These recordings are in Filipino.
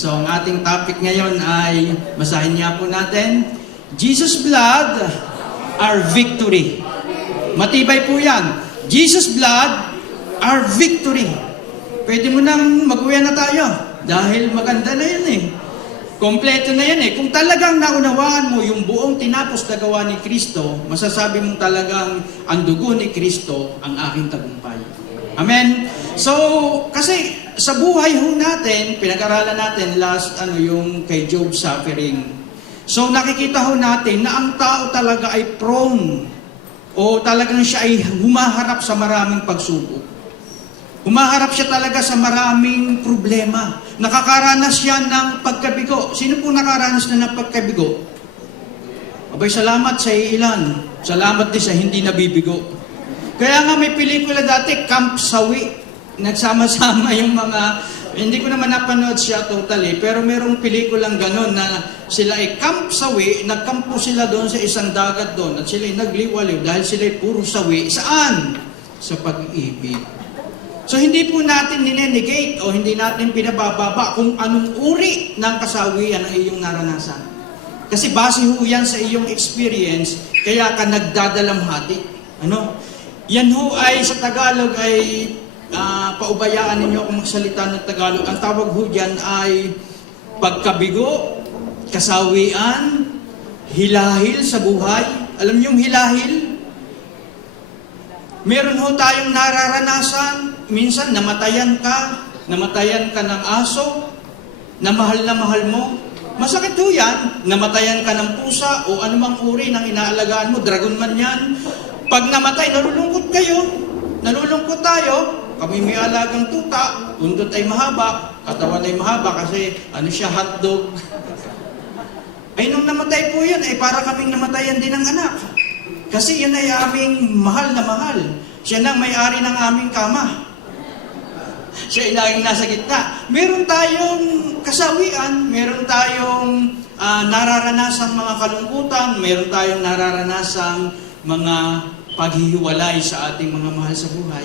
So, ang ating topic ngayon ay, basahin niya po natin, Jesus' blood, our victory. Matibay po yan. Jesus' blood, our victory. Pwede mo nang mag-uwi na tayo. Dahil maganda na yan eh. Kompleto na yan eh. Kung talagang naunawaan mo yung buong tinapos na gawa ni Kristo, masasabi mo talagang ang dugo ni Kristo ang aking tagumpay. Amen? So, kasi sa buhay ho natin, pinag-aralan natin yung kay Job suffering. So, nakikita ho natin na ang tao talaga ay prone o talagang siya ay humaharap sa maraming pagsubok. Humaharap siya talaga sa maraming problema. Nakakaranas siya ng pagkabigo. Sino po nakaranas na ng pagkabigo? Abay, salamat sa ilan. Salamat din sa hindi nabibigo. Kaya nga may pelikula dati, Camp Sawi. Nagsama-sama yung mga, hindi ko naman napanood siya totally, pero merong pelikulang ganon na sila ay Camp Sawi, nagkampo sila doon sa isang dagat doon at sila ay nagliwaliw dahil sila ay puro sawi. Saan? Sa pag-ibig. So, hindi po natin ninenegate o hindi natin pinabababa kung anong uri ng kasawian ang iyong naranasan. Kasi base ho yan sa iyong experience, kaya ka nagdadalamhati. Ano? Yan ho ay sa Tagalog ay, paubayaan ninyo kung magsalita ng Tagalog. Ang tawag ho dyan ay pagkabigo, kasawian, hilahil sa buhay. Alam niyo yung hilahil? Meron ho tayong nararanasan. Minsan, namatayan ka ng aso, na mahal mo. Masakit ho yan, namatayan ka ng pusa o anumang uri ng inaalagaan mo, dragon man yan. Pag namatay, nalulungkot kayo, nalulungkot tayo, kami may alagang tuta, undot ay mahaba, katawan ay mahaba kasi siya, hotdog. Ay nung namatay po yan, ay para kaming namatayan din ng anak. Kasi yun ay aming mahal na mahal. Siya nang may-ari ng aming kama. Siya ay laging nasa gitna. Meron tayong kasawian, meron tayong nararanasang mga kalungkutan, meron tayong nararanasang mga paghihiwalay sa ating mga mahal sa buhay.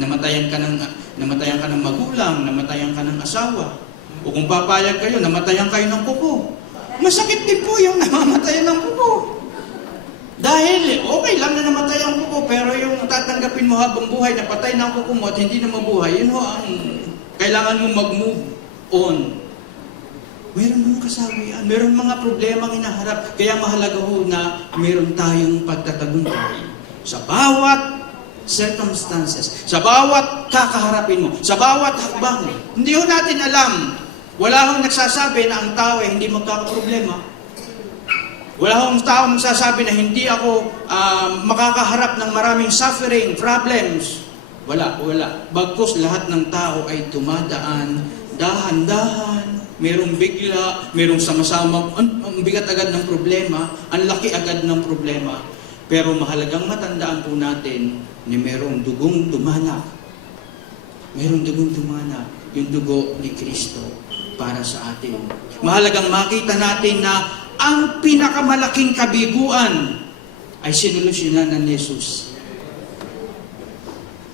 Namatayan ka ng magulang, namatayan ka ng asawa. O kung papayag kayo, namatayan kayo ng kuko. Masakit din po yung namamatayan ng kuko. Dahil okay lang na namatay ang kuko, pero yung tatanggapin mo habang buhay na patay na ang kuko mo at hindi na mabuhay, yun ho ang kailangan mo mag-move on. Meron mga kasawian, meron mga problemang hinaharap, kaya mahalaga ho na meron tayong pagtatagumpay sa bawat circumstances, sa bawat kakaharapin mo, sa bawat hakbang. Hindi ho natin alam, wala hong nagsasabi na ang tao ay hindi magkakaproblema. Wala akong tao magsasabi na hindi ako makakaharap ng maraming suffering, problems. Wala. Bagkus lahat ng tao ay tumadaan, dahan-dahan, merong bigla, merong sama-sama, ang bigat agad ng problema, ang laki agad ng problema. Pero mahalagang matandaan po natin na merong dugong dumanak. Merong dugong dumanak, yung dugo ni Kristo para sa atin. Mahalagang makita natin na ang pinakamalaking kabiguan ay sinulusyonan ng Jesus.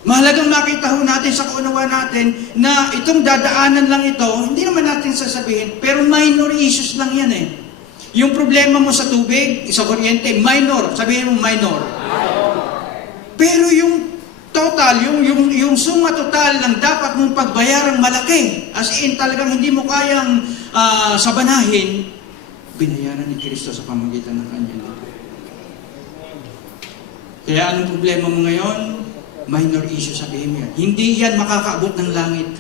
Mahalagang makita ho natin sa kaunawaan natin na itong dadaanan lang ito, hindi naman natin sasabihin, pero minor issues lang yan eh. Yung problema mo sa tubig, sa kuryente, minor. Sabihin mo minor. Pero yung total, yung suma total ng dapat mong pagbayarang malaki, as in talagang hindi mo kayang sabanahin, binayaran ni Kristo sa pamagitan ng kanyang dugo. Kaya anong problema mo ngayon? Minor issue, sabihin mo yan. Hindi yan makakaabot ng langit.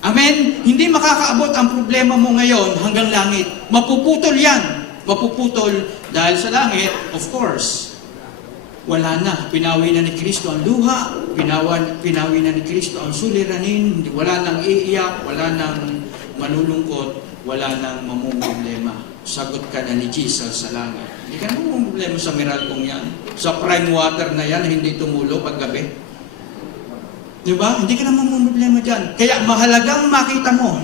Amen? Hindi makakaabot ang problema mo ngayon hanggang langit. Mapuputol yan. Mapuputol dahil sa langit, of course, wala na. Pinawi na ni Kristo ang luha, pinawi na ni Kristo ang suliranin, wala nang iiyak, wala nang malulungkot, wala nang mamumblema. Sagot ka na ni Jesus sa langit. Hindi ka na mamumblema sa Meralcong yan. Sa prime water na yan, hindi tumulo paggabi. Diba? Hindi ka na mamumblema dyan. Kaya mahalagang makita mo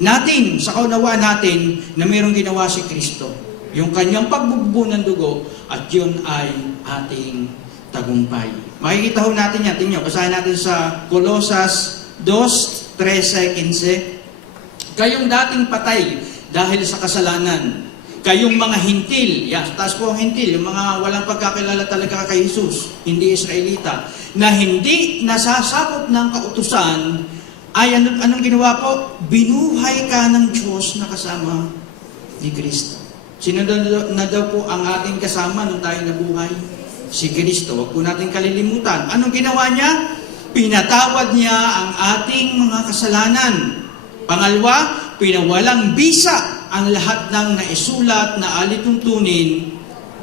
natin, sa kaunawaan natin, na mayroong ginawa si Kristo. Yung kanyang pagbubuo ng dugo, at yun ay ating tagumpay. Makikita ho natin yan. Tingnan nyo, basahin natin sa Colosas 2:13-15. Kayong dating patay dahil sa kasalanan. Kayong mga hintil, taas po ang hintil, yung mga walang pagkakilala talaga kay Jesus, hindi Israelita, na hindi nasasakop ng kautusan, ay anong ginawa po? Binuhay ka ng Diyos na kasama ni Kristo. Sino na daw po ang ating kasama nung tayo nabuhay? Si Kristo. Huwag po natin kalilimutan. Anong ginawa niya? Pinatawad niya ang ating mga kasalanan. Pangalawa, pinawalang bisa ang lahat ng naisulat na alituntunin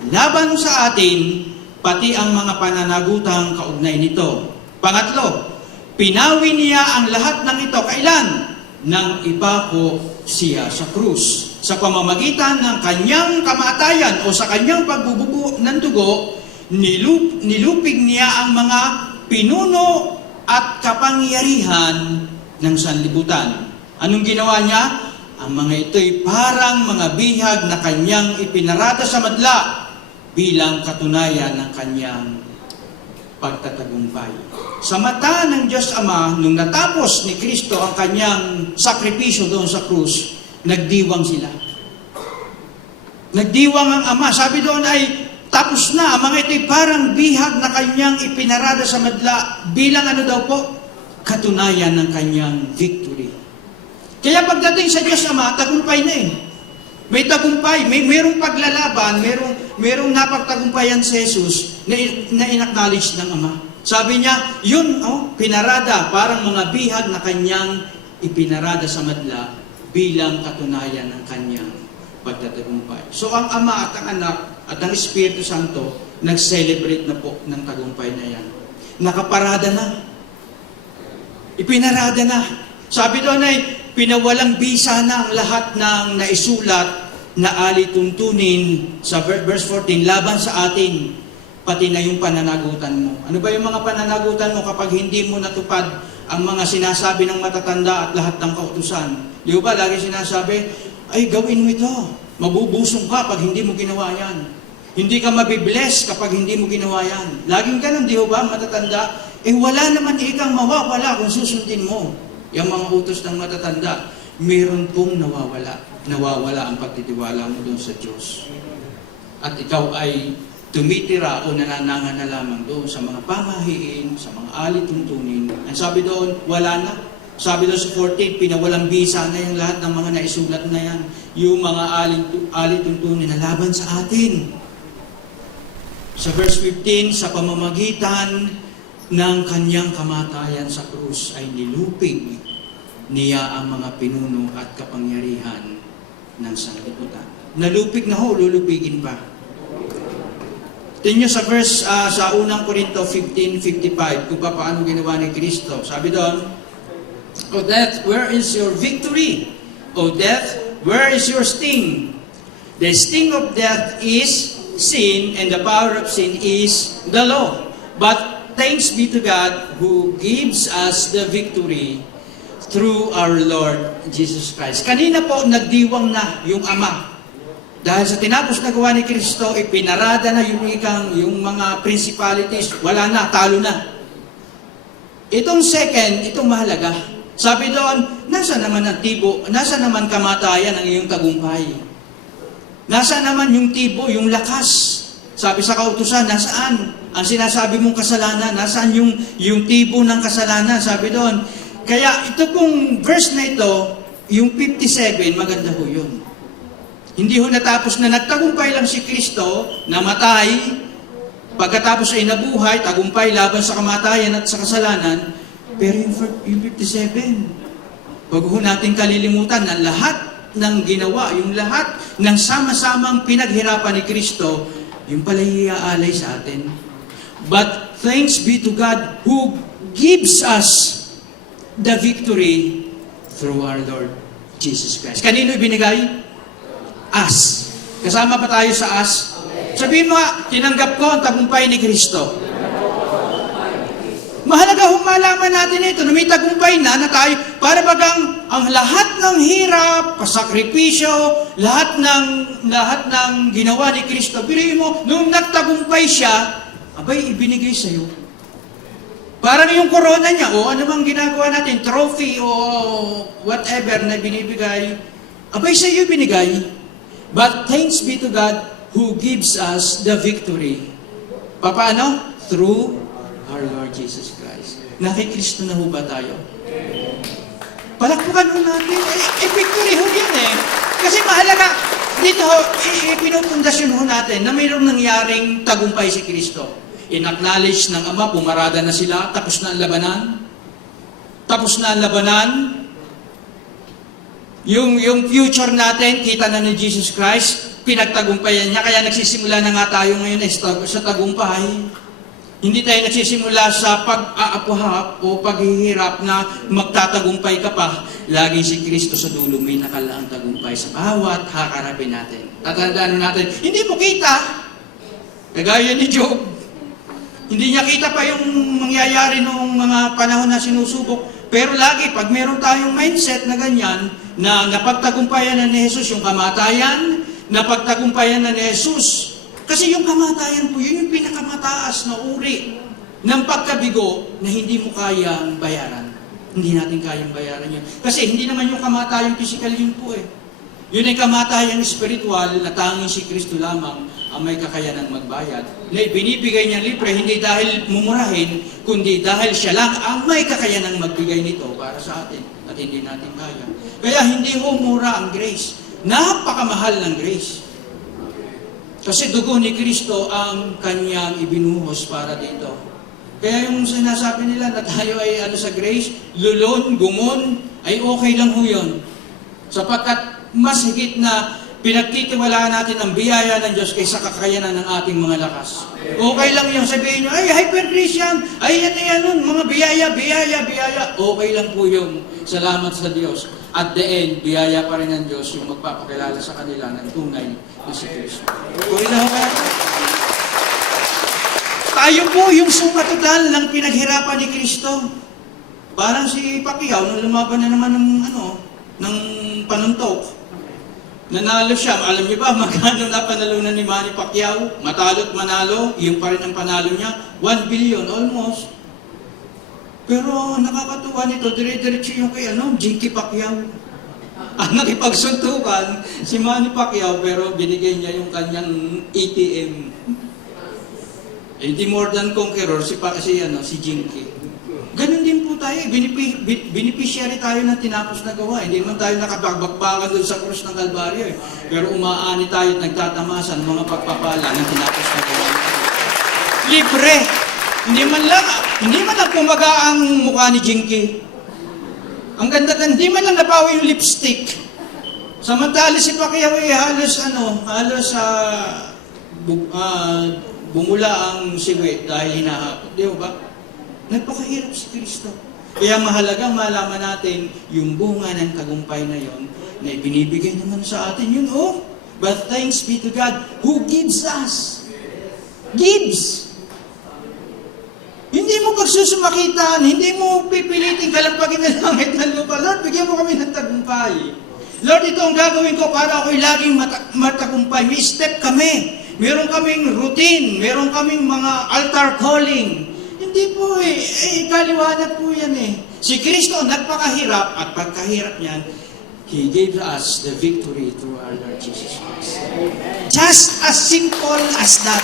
laban sa atin, pati ang mga pananagutang kaugnay nito. Pangatlo, pinawi niya ang lahat ng ito. Kailan? Nang ipako siya sa krus. Sa pamamagitan ng kanyang kamatayan o sa kanyang pagbubugo ng dugo, nilupig niya ang mga pinuno at kapangyarihan ng sanlibutan. Anong ginawa niya? Ang mga ito'y parang mga bihag na kanyang ipinarada sa madla bilang katunayan ng kanyang pagtatagumpay. Sa mata ng Diyos Ama, nung natapos ni Kristo ang kanyang sakripisyo doon sa krus, nagdiwang sila. Nagdiwang ang Ama. Sabi doon ay, tapos na, ang mga ito'y parang bihag na kanyang ipinarada sa madla bilang ano daw po? Katunayan ng kanyang victory. Kaya pagdating sa Diyos Ama, tagumpay na eh. May tagumpay, mayroong paglalaban, mayroong napagtagumpayan si Jesus na in-acknowledge ng Ama. Sabi niya, yun, pinarada, parang mga bihag na kanyang ipinarada sa madla bilang katunayan ng kanyang pagtatagumpay. So ang Ama at ang Anak at ang Espiritu Santo nag-celebrate na po ng tagumpay na yan. Nakaparada na. Ipinarada na. Sabi doon ay, pinawalang bisa na ang lahat ng naisulat na alituntunin sa verse 14, laban sa atin, pati na yung pananagutan mo. Ano ba yung mga pananagutan mo kapag hindi mo natupad ang mga sinasabi ng matatanda at lahat ng kautusan? Di ba lagi sinasabi, ay gawin mo ito. Mabubusong ka pag hindi mo ginawa yan. Hindi ka mabibless kapag hindi mo ginawa yan. Laging ganun, di ba, matatanda? Wala naman ikang mawawala kung susundin mo. Yung mga utos ng matatanda, meron pong nawawala. Nawawala ang pagtitiwala mo doon sa Diyos. At ikaw ay tumitira o nanananga na lamang doon sa mga pamahiin, sa mga alituntunin. Ang sabi doon, wala na. Sabi doon sa 14, pinawalang bisa na yung lahat ng mga naisulat na yan. Yung mga alituntunin na laban sa atin. Sa verse 15, sa pamamagitan ng kanyang kamatayan sa krus ay nilupig niya ang mga pinuno at kapangyarihan ng sanlibutan. Nalupig na ho, lulupigin pa. Tingnan sa verse sa unang Korinto 15:55 kung paano ginawa ni Kristo. Sabi doon, O death, where is your victory? O death, where is your sting? The sting of death is sin, and the power of sin is the law. But thanks be to God who gives us the victory through our Lord Jesus Christ. Kanina po, nagdiwang na yung Ama. Dahil sa tinapos na gawa ni Kristo, ipinarada na yung mga principalities, wala na, talo na. Itong second, itong mahalaga. Sabi doon, nasa naman ang tibo, nasa naman kamatayan ang iyong tagumpay? Nasa naman yung tibo, yung lakas? Sabi sa kautusan, nasaan? Ang sinasabi mong kasalanan, nasaan yung tibo ng kasalanan? Sabi doon. Kaya ito pong verse na ito, yung 57, maganda ho yun. Hindi ho natapos na nagtagumpay lang si Kristo, namatay, pagkatapos ay nabuhay, tagumpay laban sa kamatayan at sa kasalanan, pero yung 57, wag ho natin kalilimutan na lahat ng ginawa, yung lahat ng sama-samang pinaghirapan ni Kristo, yung pala iaalay sa atin. But thanks be to God who gives us the victory through our Lord Jesus Christ. Kanino ibinigay? Us. Kasama pa tayo sa us? Sabihin mo nga, tinanggap ko ang tagumpay ni Kristo. Mahalaga kung malaman natin ito, na may tagumpay na tayo, para bagang ang lahat ng hirap, pasakripisyo, lahat ng ginawa ni Kristo, piliin mo, nung nagtagumpay siya, abay, ibinigay sa'yo. Parang yung corona niya, o ano mang ginagawa natin, trophy o whatever na binibigay, abay sa iyo binigay. But thanks be to God who gives us the victory. Paano? Through our Lord Jesus Christ. Nakikristo na ho ba tayo? Palakpukan ho natin. Victory ho yan eh. Kasi mahalaga, dito ho, pinupundasyon ho natin na mayroong nangyaring tagumpay si Kristo. In-acknowledge ng Ama, pumarada na sila, tapos na ang labanan. Tapos na ang labanan. Yung future natin, kita na ni Jesus Christ, pinagtagumpayan niya, kaya nagsisimula na nga tayo ngayon sa tagumpay. Hindi tayo nagsisimula sa pag-aapuhap o paghihirap na magtatagumpay ka pa. Laging si Kristo sa dulo, may nakalaang tagumpay sa bawat hakarapin natin. Tatandaan natin, hindi mo kita. Kagaya ni Job, hindi niya kita pa yung mangyayari noong mga panahon na sinusubok. Pero lagi, pag meron tayong mindset na ganyan, na napagtagumpayan na ni Jesus yung kamatayan, napagtagumpayan na ni Jesus. Kasi yung kamatayan po, yun yung pinakamataas na uri ng pagkabigo na hindi mo kayang bayaran. Hindi natin kayang bayaran yun. Kasi hindi naman yung kamatayan physical yun po eh. Yun ay kamatayang spiritual na tanging si Kristo lamang ang may kakayanang magbayad. Na binibigay niya libre, hindi dahil mumurahin, kundi dahil siya lang ang may kakayanang magbigay nito para sa atin at hindi natin kaya. Kaya hindi ho mura ang grace. Napakamahal ng grace. Kasi dugo ni Kristo ang kanyang ibinuhos para dito. Kaya yung sinasabi nila na tayo ay sa grace, lulon, gumon, ay okay lang ho yun. Sapagkat mas higit na pinagtitiwalaan natin ang biyaya ng Diyos kaysa kakayanan ng ating mga lakas. Okay lang yung sabihin nyo, ay, hyper-Christian, ay, yan, mga biyaya. Okay lang po yun. Salamat sa Diyos. At the end, biyaya pa rin ng Diyos yung magpapakilala sa kanila ng tunay na si Kristo. Okay na ho kaya? Tayo po yung suma total ng pinaghirapan ni Kristo. Parang si Pacquiao, nung lumaban na naman ng panuntok, nanalo siya. Alam niyo ba, magkano na panalunan ni Manny Pacquiao? Matalo't manalo, yung pa rin ang panalo niya, 1 billion almost. Pero nakakatuwa nito, dire-diretso yung kay Jinky Pacquiao. Ang nakipagsuntukan, si Manny Pacquiao, pero binigay niya yung kanyang ATM. Hindi more than conqueror, si Jinky. Ganun din po tayo, beneficiary tayo ng tinapos na gawa. Hindi naman tayo nakabagbakbakan doon sa krus ng Kalbaryo. Pero umaani tayo at nagtatamasan mga pagpapala ng tinapos na gawa. Libre! Hindi man lang pumaga ang mukha ni Jinky. Ang ganda, hindi man lang napawi yung lipstick. Samantala si Pacquiao ay halos bumula ang siwi dahil hinahapot. Di ba? Nagpakahirap si Kristo. Kaya mahalagang malaman natin yung bunga ng tagumpay na yon na ibinibigay naman sa atin yun. But thanks be to God who gives us. Gives. Hindi mo pagsusumakitan, hindi mo pipilitin kalampagin ng langit ng lupa. Lord, bigyan mo kami ng tagumpay. Lord, ito ang gagawin ko para ako'y laging matagumpay. May step kami. Meron kaming routine. Meron kaming mga altar calling. Hindi po kaliwanag po yan eh. Si Kristo nagpakahirap at pagkahirap niyan, He gave us the victory through our Lord Jesus Christ. Just as simple as that.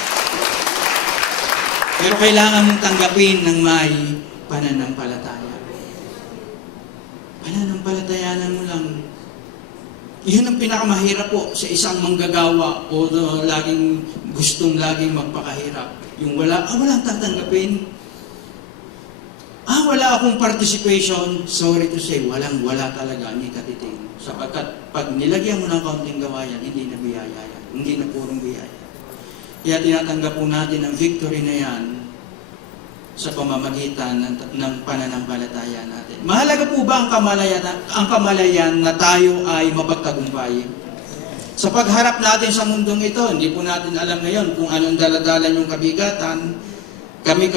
Pero kailangan mong tanggapin ng may pananampalataya. Pananampalatayanan mo lang. Yun ang pinakamahirap po sa isang manggagawa o laging magpakahirap. Yung walang tatanggapin. Wala akong participation. Sorry to say, wala talaga, ni katiting. Sapagkat pag nilagyan mo ng kaunting gawayan, hindi na biyaya yan. Hindi na purong biyaya. Kaya tinatanggap po natin ang victory na yan sa pamamagitan ng pananampalataya natin. Mahalaga po ba ang kamalayan na tayo ay mapagtagumpay? Sa pagharap natin sa mundong ito, hindi po natin alam ngayon kung anong daladalan yung kabigatan. Kami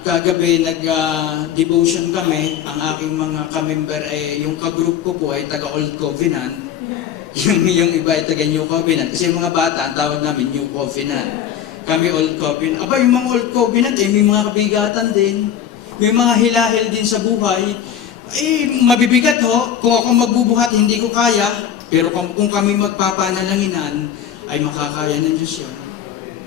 kagabi nag-devotion kami. Ang aking mga ka-member yung ka-group ko po ay taga-Old Covenant. Yung iba ay taga-New Covenant. Kasi yung mga bata, ang tawag namin New Covenant. Kami Old Covenant. Yung mga Old Covenant may mga kabigatan din. may mga hilahil din sa buhay, mabibigat ho. Kung ako magbubuhat, hindi ko kaya. Pero kung kami magpapanalanginan, ay makakaya ng Diyos yun.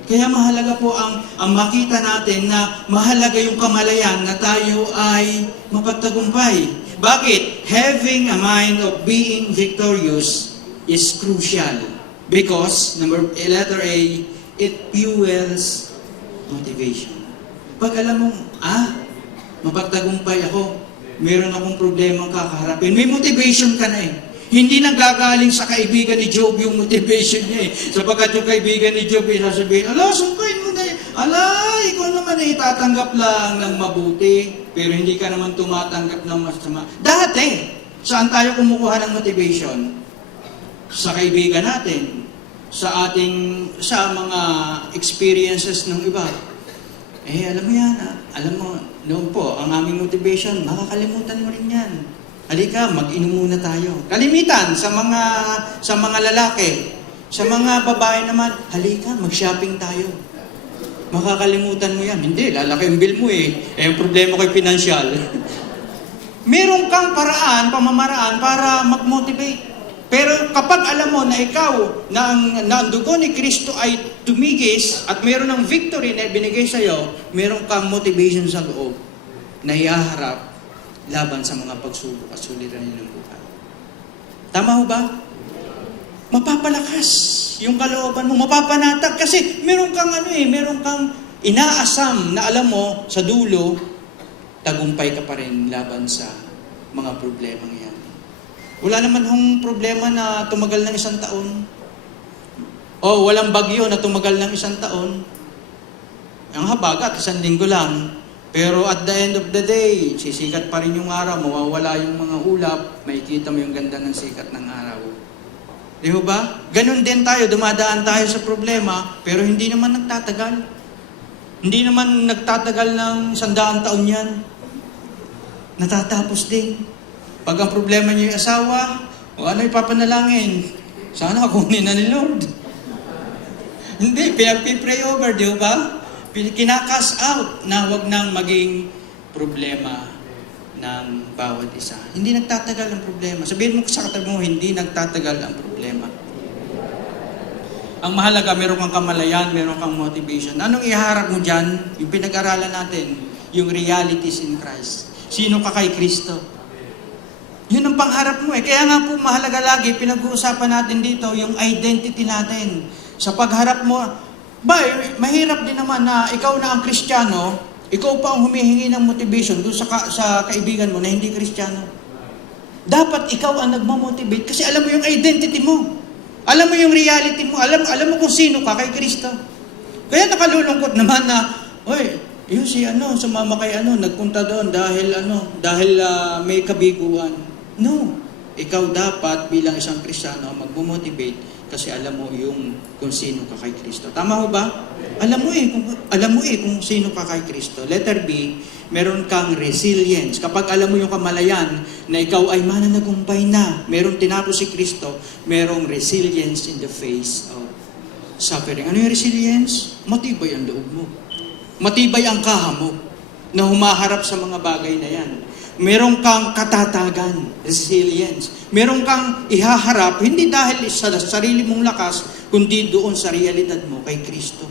Kaya mahalaga po ang makita natin na mahalaga yung kamalayan na tayo ay mapagtagumpay. Bakit? Having a mind of being victorious is crucial. Because, letter A, it fuels motivation. Pag alam mong, mapagtagumpay ako, meron akong problemang kakaharapin, may motivation ka na eh. Hindi nanggagaling sa kaibigan ni Job yung motivation niya eh. Sapagkat yung kaibigan ni Job ay sasabihin, sungkain mo na eh. Ikaw naman ay tatanggap lang ng mabuti, pero hindi ka naman tumatanggap ng masama. Dati, saan tayo kumukuha ng motivation? Sa kaibigan natin, sa mga experiences ng iba. Alam mo yan, alam mo, noon po, ang aming motivation, makakalimutan mo rin yan. Halika, mag-inom muna tayo. Kalimitan sa mga lalaki. Sa mga babae naman, halika, mag-shopping tayo. Makakalimutan mo yan. Hindi, lalaki ang bill mo eh. Yung problema ko ay pinansyal. Meron kang pamamaraan para mag-motivate. Pero kapag alam mo na ikaw, na ang dugo ni Kristo ay tumigis at meron ng victory na binigay sa'yo, meron kang motivation sa loob na ihaharap laban sa mga pagsubok at suliranin ng buhay. Tama ho ba? Mapapalakas yung kalooban mo, mapapanatag kasi meron kang inaasam na alam mo sa dulo, tagumpay ka pa rin laban sa mga problemang yan. Wala naman hong problema na tumagal ng 1 taon. O walang bagyo na tumagal ng 1 taon. Ang habagat, 1 linggo lang. Pero at the end of the day, sisikat pa rin yung araw, mawawala yung mga ulap, makikita mo yung ganda ng sikat ng araw. Di ba? Ganon din tayo, dumadaan tayo sa problema, pero hindi naman nagtatagal. Hindi naman nagtatagal ng 100 taon yan. Natatapos din. Pag ang problema niyo yung asawa, ipapanalangin? Sana kunin na ni Lord. Hindi, pinag-pray over, di ba? Kinakas out na huwag nang maging problema ng bawat isa. Hindi nagtatagal ang problema. Sabihin mo sa katabi mo, hindi nagtatagal ang problema. Ang mahalaga, meron kang kamalayan, meron kang motivation. Anong iharap mo dyan? Yung pinag-aralan natin, yung realities in Christ. Sino ka kay Kristo? Yun ang pangharap mo eh. Kaya nga po mahalaga lagi, pinag-uusapan natin dito, yung identity natin. Sa pagharap mo, mahirap din naman na ikaw na ang Kristiyano, ikaw pa ang humihingi ng motivation doon sa kaibigan mo na hindi Kristiyano. Dapat ikaw ang nagmamotivate kasi alam mo yung identity mo. Alam mo yung reality mo. Alam mo kung sino ka kay Kristo. Kaya nakalulungkot naman na, yun sumama kay nagpunta doon dahil may kabiguan. No. Ikaw dapat bilang isang Kristiyano magmo-motivate kasi alam mo kung sino ka kay Kristo. Tama ho ba? Alam mo kung sino ka kay Kristo. Letter B, meron kang resilience. Kapag alam mo yung kamalayan na ikaw ay mananagumpay na, meron tinapos si Kristo, merong resilience in the face of suffering. Ano yung resilience? Matibay ang loob mo. Matibay ang kaha mo na humaharap sa mga bagay na yan. Meron kang katatagan, resilience. Meron kang ihaharap, hindi dahil sa sarili mong lakas, kundi doon sa realidad mo kay Kristo.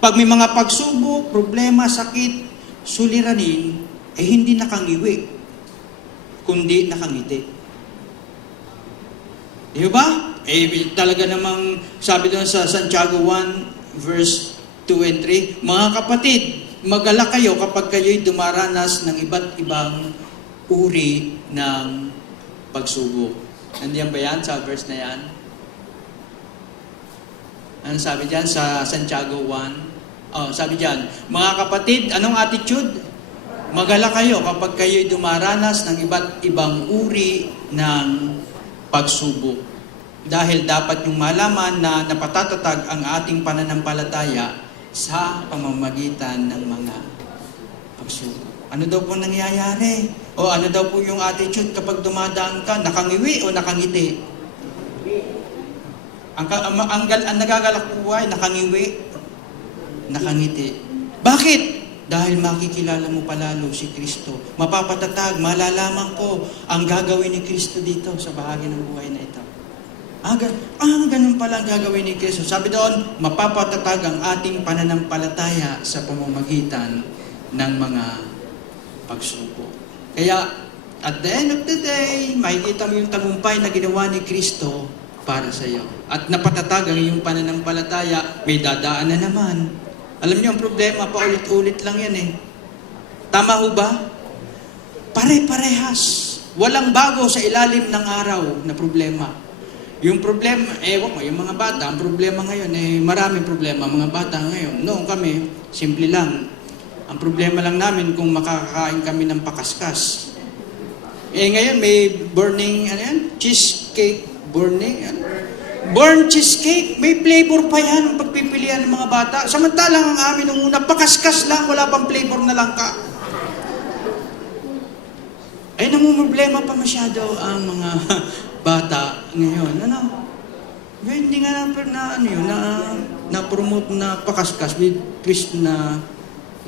Pag may mga pagsubok, problema, sakit, suliranin, hindi nakangiwi, kundi nakangiti. Di ba? Talaga namang sabi doon sa Santiago 1, verse 2 and 3, mga kapatid, mag-alala kayo kapag kayo'y dumaranas ng iba't ibang uri ng pagsubok. Nandiyan ba yan sa verse na yan? Ano sabi dyan sa Santiago 1? Sabi dyan, mga kapatid, anong attitude? Mag-alala kayo kapag kayo'y dumaranas ng iba't ibang uri ng pagsubok. Dahil dapat yung malaman na napatatatag ang ating pananampalataya sa pamamagitan ng mga pagsubok. Ano daw po nangyayari? O ano daw po yung attitude kapag dumadaan ka? Nakangiwi o nakangiti? Ang nagagalak po ay nakangiwi, nakangiti. Bakit? Dahil makikilala mo palalo si Kristo. Mapapatatag, malalaman ko ang gagawin ni Kristo dito sa bahagi ng buhay na ito. Ganun pala ang gagawin ni Kristo. Sabi doon, mapapatatag ang ating pananampalataya sa pamamagitan ng mga pagsubok. Kaya, at the end of the day, makikita mo yung tagumpay na ginawa ni Kristo para sa iyo. At napatatag ang iyong pananampalataya, may dadaan na naman. Alam niyo, ang problema, paulit-ulit lang yan eh. Tama ho ba? Pare-parehas. Walang bago sa ilalim ng araw na problema. Yung problema, ewan ko, yung mga bata, ang problema ngayon, maraming problema, mga bata ngayon. Noong kami, simple lang. Ang problema lang namin kung makakakain kami ng pakaskas. Ngayon, may burning, cheesecake, burn cheesecake, may flavor pa yan ang pagpipilian ng mga bata. Samantalang ang amin nung una, pakaskas lang, wala pang flavor na langka. Ay, namumroblema pa masyado ang mga bata ngayon. Hindi nga na-promote na pakaskas with twist na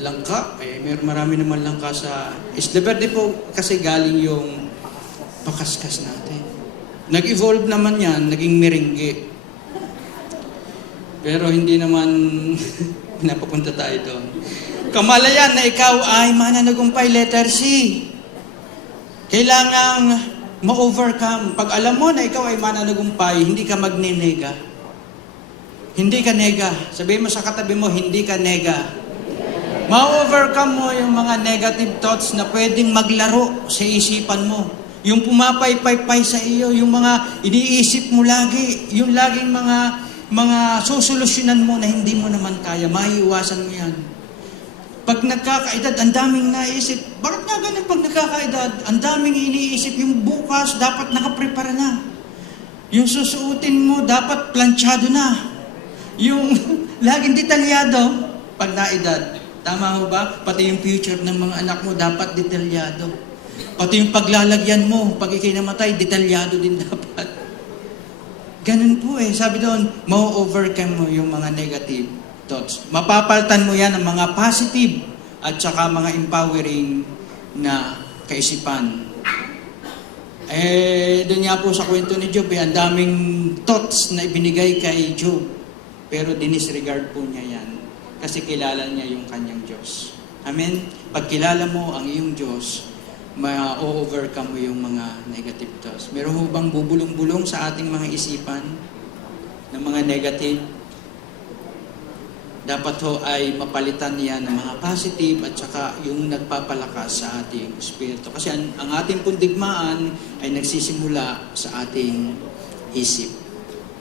langka. Marami naman langka sa Isla Verde po kasi galing yung pakaskas natin. Nag-evolve naman yan, naging merengue. Pero hindi naman napapunta tayo doon. Kamalayan na ikaw ay mananagumpay, letter C. Kailangang ma-overcome. Pag alam mo na ikaw ay mananagumpay, hindi ka magnenega. Hindi ka nega. Sabihin mo sa katabi mo, hindi ka nega. Ma-overcome mo yung mga negative thoughts na pwedeng maglaro sa isipan mo. Yung pumapay-pay sa iyo, yung mga iniisip mo lagi, yung laging mga susolusyonan mo na hindi mo naman kaya, maiiwasan mo yan. Pag nagkakaedad, ang daming naisip. Bakit nga ganun pag nagkakaedad? Ang daming iniisip, yung bukas, dapat nakaprepara na. Yung susuotin mo, dapat planchado na. Yung laging detalyado, pag naedad. Tama ho ba? Pati yung future ng mga anak mo, dapat detalyado. Pati yung paglalagyan mo, pag ikay namatay, detalyado din dapat. Ganun po sabi doon, ma-overcome mo yung mga negative thoughts. Mapapalitan mo yan ng mga positive at saka mga empowering na kaisipan. Doon nga po sa kwento ni Job, ang daming thoughts na ibinigay kay Job. Pero dinisregard po niya yan. Kasi kilala niya yung kanyang Diyos. Amen? Pag kilala mo ang iyong Diyos, ma-overcome mo yung mga negative thoughts. Meron ho bang bubulong-bulong sa ating mga isipan ng mga negative? Dapat ho ay mapalitan niya ng mga positive at saka yung nagpapalakas sa ating espiritu. Kasi ang ating pundigmaan ay nagsisimula sa ating isip.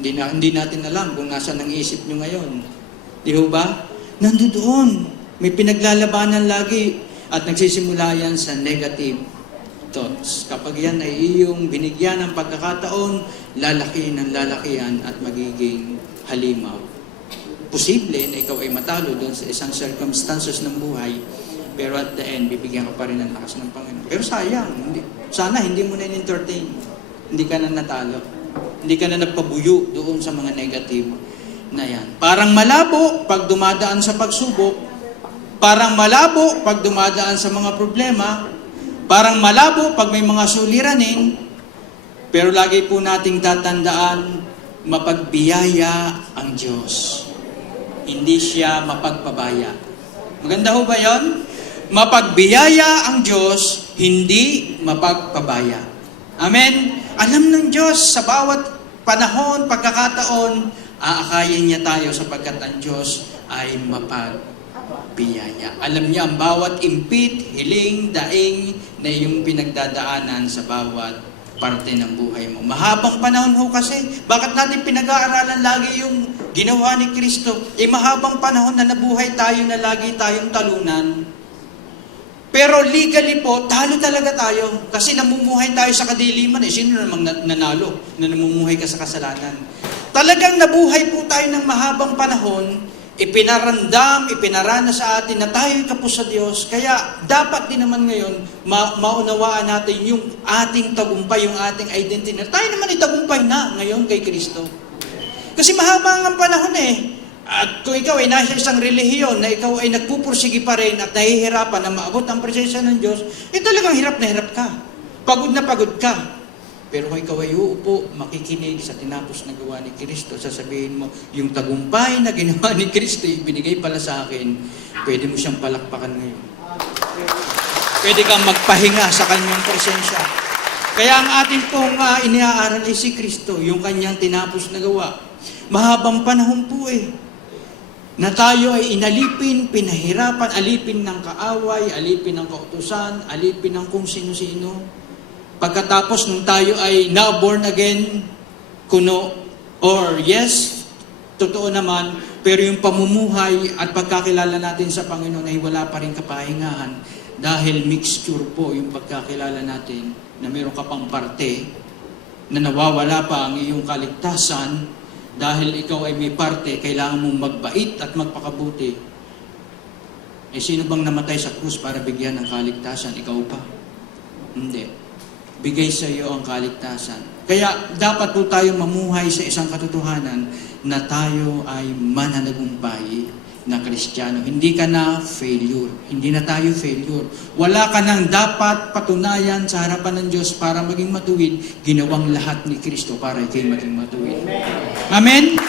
Hindi natin alam kung nasaan ang isip nyo ngayon. Di ho ba? Nandoon. May pinaglalabanan lagi. At nagsisimula yan sa negative thoughts. Kapag yan ay iyong binigyan ng pagkakataon, lalaki ng lalakihan at magiging halimaw. Posible na ikaw ay matalo doon sa isang circumstances ng buhay, pero at the end, bibigyan ka pa rin ng lakas ng Panginoon. Pero sayang, sana hindi mo na in-entertain. Hindi ka na natalo. Hindi ka na nagpabuyo doon sa mga negative na yan. Parang malabo pag dumadaan sa pagsubok, parang malabo pag dumadaan sa mga problema, parang malabo pag may mga suliranin, pero lagi po nating tatandaan, mapagbiyaya ang Diyos. Hindi siya mapagpabaya. Maganda ho ba yon? Mapagbiyaya ang Diyos, hindi mapagpabaya. Amen? Alam ng Diyos sa bawat panahon, pagkakataon, aakayin niya tayo sapagkat ang Diyos ay mapagbiyaya. Alam niya ang bawat impit, hiling, daing na iyong pinagdadaanan sa bawat parte ng buhay mo. Mahabang panahon ho kasi. Bakit natin pinag-aaralan lagi yung ginawa ni Kristo? Mahabang panahon na nabuhay tayo na lagi tayong talunan. Pero legally po, talo talaga tayo. Kasi namumuhay tayo sa kadiliman. Sino namang nanalo na namumuhay ka sa kasalanan? Talagang nabuhay po tayo ng mahabang panahon, ipinarandam, ipinarana sa atin na tayo'y kapos sa Diyos. Kaya dapat din naman ngayon, maunawaan natin yung ating tagumpay, yung ating identity. Tayo naman ay tagumpay na ngayon kay Kristo. Kasi mahaba ang panahon At kung ikaw ay nasa isang relihiyon na ikaw ay nagpupursigi pa rin at nahihirapan na maabot ang presensya ng Diyos, talagang hirap na hirap ka. Pagod na pagod ka. Pero kung ikaw ay uupo, makikinig sa tinapos na gawa ni Kristo, sasabihin mo, yung tagumpay na ginawa ni Kristo, ibinigay pala sa akin, pwede mo siyang palakpakan ngayon. Pwede kang magpahinga sa kanyang presensya. Kaya ang ating pong iniaaral ay si Kristo, yung kanyang tinapos na gawa. Mahabang panahon po na tayo ay inalipin, pinahirapan, alipin ng kaaway, alipin ng kautusan, alipin ng kung sino-sino. Pagkatapos nung tayo ay na-born again, kuno, or yes, totoo naman, pero yung pamumuhay at pagkakilala natin sa Panginoon ay wala pa rin kapahingahan dahil mixture po yung pagkakilala natin na meron ka pang parte na nawawala pa ang iyong kaligtasan. Dahil ikaw ay may parte, kailangan mong magbait at magpakabuti. Sino bang namatay sa krus para bigyan ng kaligtasan? Ikaw pa? Hindi. Bigay sa iyo ang kaligtasan. Kaya dapat po tayong mamuhay sa isang katotohanan na tayo ay mananagumpay na Kristiyano. Hindi ka na failure. Hindi na tayo failure. Wala ka nang dapat patunayan sa harapan ng Diyos para maging matuwid. Ginawang lahat ni Kristo para ikay maging matuwid. Amen?